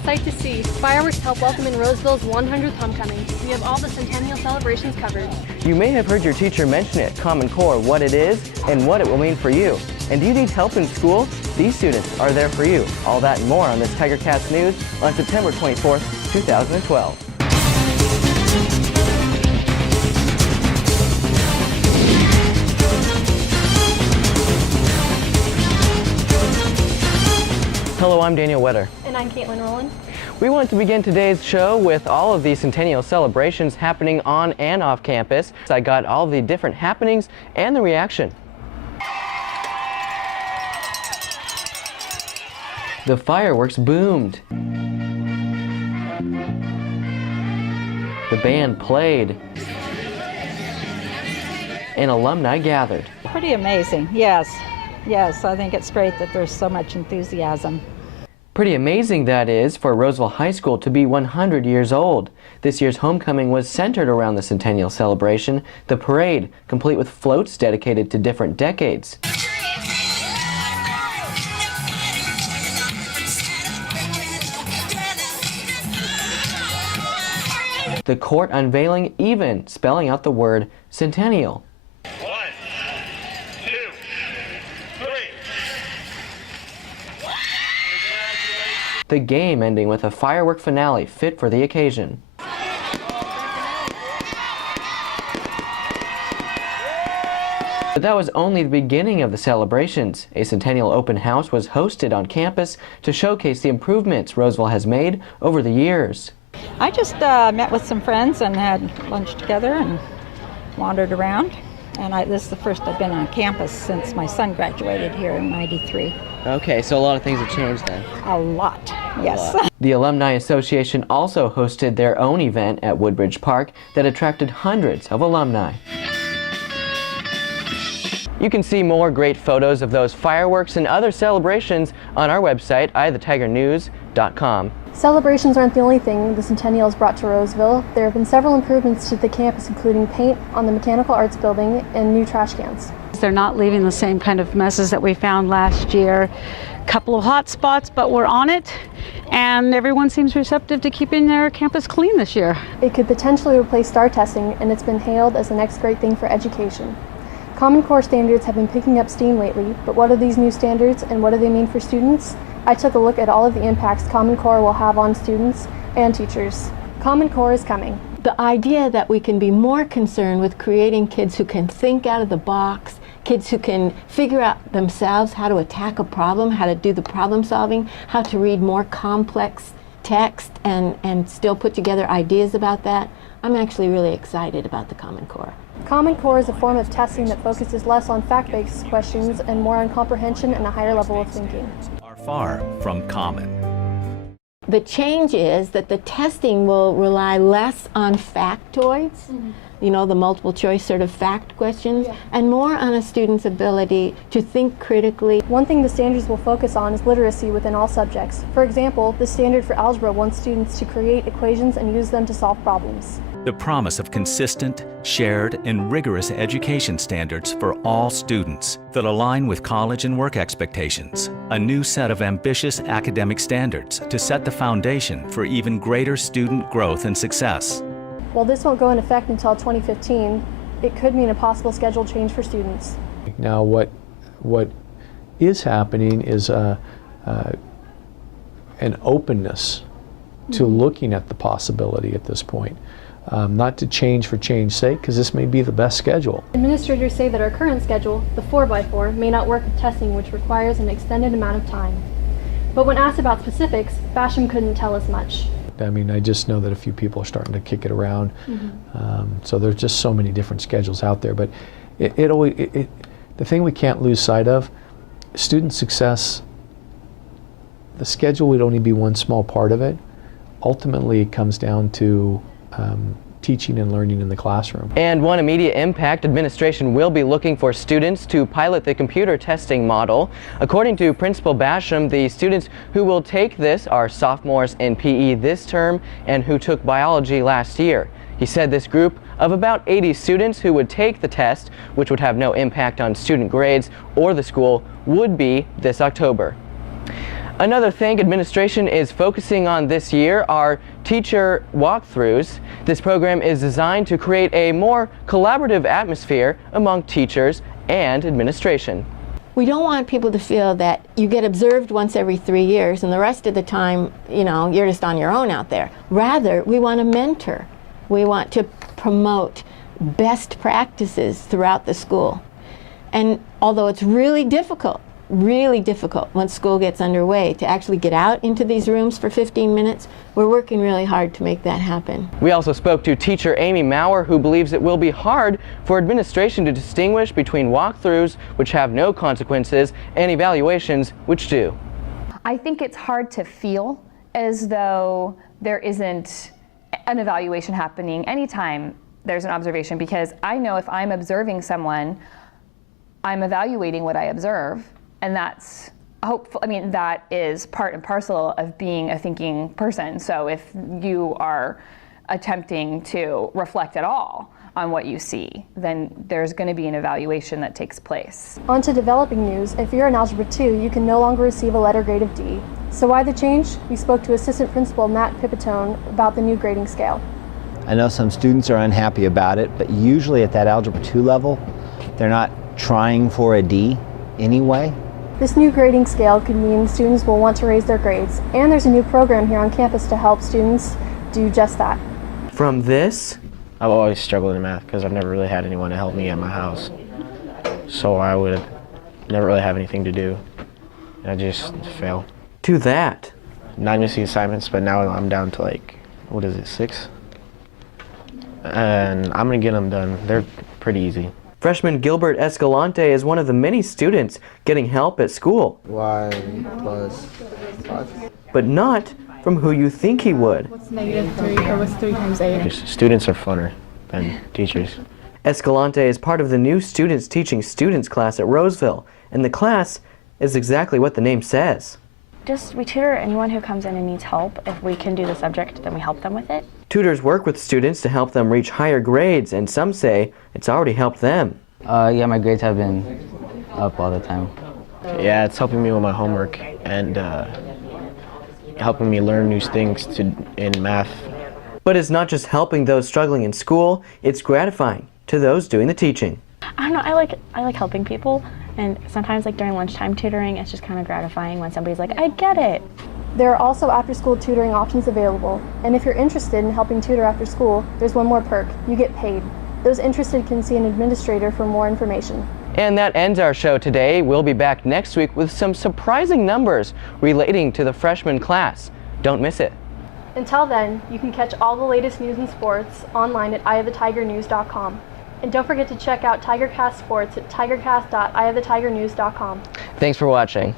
a sight to see. Fireworks help welcome in Roseville's 100th homecoming. We have all the Centennial Celebrations covered. You may have heard your teacher mention at Common Core what it is and what it will mean for you. And do you need help in school? These students are there for you. All that and more on this TigerCast News on September 24th, 2012. Hello, I'm Daniel Wetter. And I'm Katelyn Rolen. We want to begin today's show with all of the Centennial Celebrations happening on and off campus. I got all the different happenings and the reaction. The fireworks boomed. The band played. And alumni gathered. Pretty amazing, yes. Yes, I think it's great that there's so much enthusiasm. Pretty amazing, that is, for Roseville High School to be 100 years old. This year's homecoming was centered around the Centennial Celebration, the parade, complete with floats dedicated to different decades. The court unveiling, even spelling out the word Centennial. The game ending with a firework finale fit for the occasion. But that was only the beginning of the celebrations. A Centennial open house was hosted on campus to showcase the improvements Roseville has made over the years. I just met with some friends and had lunch together and wandered around. And this is the first I've been on campus since my son graduated here in '93. Okay, so a lot of things have changed then. A lot, yes. The Alumni Association also hosted their own event at Woodbridge Park that attracted hundreds of alumni. You can see more great photos of those fireworks and other celebrations on our website, iTheTigerNews.com. Celebrations aren't the only thing the Centennial has brought to Roseville. There have been several improvements to the campus, including paint on the Mechanical Arts building and new trash cans. They're not leaving the same kind of messes that we found last year. Couple of hot spots, but we're on it, and everyone seems receptive to keeping their campus clean this year. It could potentially replace STAR testing, and it's been hailed as the next great thing for education. Common Core standards have been picking up steam lately, but what are these new standards and what do they mean for students? I took a look at all of the impacts Common Core will have on students and teachers. Common Core is coming. The idea that we can be more concerned with creating kids who can think out of the box, kids who can figure out themselves how to attack a problem, how to do the problem solving, how to read more complex text and still put together ideas about that. I'm actually really excited about the Common Core. Common Core is a form of testing that focuses less on fact-based questions and more on comprehension and a higher level of thinking. Are far from common. The change is that the testing will rely less on factoids, you know, the multiple choice sort of fact questions, and more on a student's ability to think critically. One thing the standards will focus on is literacy within all subjects. For example, the standard for algebra wants students to create equations and use them to solve problems. The promise of consistent, shared, and rigorous education standards for all students that align with college and work expectations. A new set of ambitious academic standards to set the foundation for even greater student growth and success. While this won't go into effect until 2015, it could mean a possible schedule change for students. Now what is happening is an openness to looking at the possibility at this point. Not to change for change's sake, because this may be the best schedule. Administrators say that our current schedule, the 4x4, may not work with testing, which requires an extended amount of time. But when asked about specifics, Basham couldn't tell us much. I mean, I just know that a few people are starting to kick it around. So there's just so many different schedules out there. But the thing we can't lose sight of, student success, the schedule would only be one small part of it. Ultimately, it comes down to teaching and learning in the classroom. And one immediate impact, administration will be looking for students to pilot the computer testing model. According to Principal Basham, the students who will take this are sophomores in PE this term and who took biology last year. He said this group of about 80 students who would take the test, which would have no impact on student grades or the school, would be this October. Another thing administration is focusing on this year are teacher walkthroughs. This program is designed to create a more collaborative atmosphere among teachers and administration. We don't want people to feel that you get observed once every 3 years and the rest of the time, you're just on your own out there. Rather, we want to mentor. We want to promote best practices throughout the school. And although it's really difficult once school gets underway to actually get out into these rooms for 15 minutes, we're working really hard to make that happen. We also spoke to teacher Amy Maurer, who believes it will be hard for administration to distinguish between walkthroughs, which have no consequences, and evaluations, which do. I think it's hard to feel as though there isn't an evaluation happening anytime there's an observation, because I know if I'm observing someone, I'm evaluating what I observe. And that's hopeful. I mean, that is part and parcel of being a thinking person. So if you are attempting to reflect at all on what you see, then there's going to be an evaluation that takes place. On to developing news. If you're in Algebra 2, you can no longer receive a letter grade of D. So why the change? We spoke to Assistant Principal Matt Pipitone about the new grading scale. I know some students are unhappy about it, but usually at that Algebra 2 level, they're not trying for a D anyway. This new grading scale could mean students will want to raise their grades, and there's a new program here on campus to help students do just that. From this, I've always struggled in math because I've never really had anyone to help me at my house. So I would never really have anything to do. I just fail. to that. Not missing assignments, but now I'm down to 6? And I'm gonna get them done. They're pretty easy. Freshman Gilbert Escalante is one of the many students getting help at school. Y plus 5. But not from who you think he would. What's -3 or what's 3 times 8? Students are funner than teachers. Escalante is part of the new Students Teaching Students class at Roseville, and the class is exactly what the name says. We tutor anyone who comes in and needs help. If we can do the subject, then we help them with it. Tutors work with students to help them reach higher grades, and some say it's already helped them. Yeah, my grades have been up all the time. Yeah, it's helping me with my homework and helping me learn new things in math. But it's not just helping those struggling in school, it's gratifying to those doing the teaching. I don't know, I like helping people, and sometimes during lunchtime tutoring, it's just kind of gratifying when somebody's like, I get it. There are also after-school tutoring options available, and if you're interested in helping tutor after school, there's one more perk. You get paid. Those interested can see an administrator for more information. And that ends our show today. We'll be back next week with some surprising numbers relating to the freshman class. Don't miss it. Until then, you can catch all the latest news and sports online at eyeofthetigernews.com. And don't forget to check out TigerCast Sports at tigercast.eyeofthetigernews.com. Thanks for watching.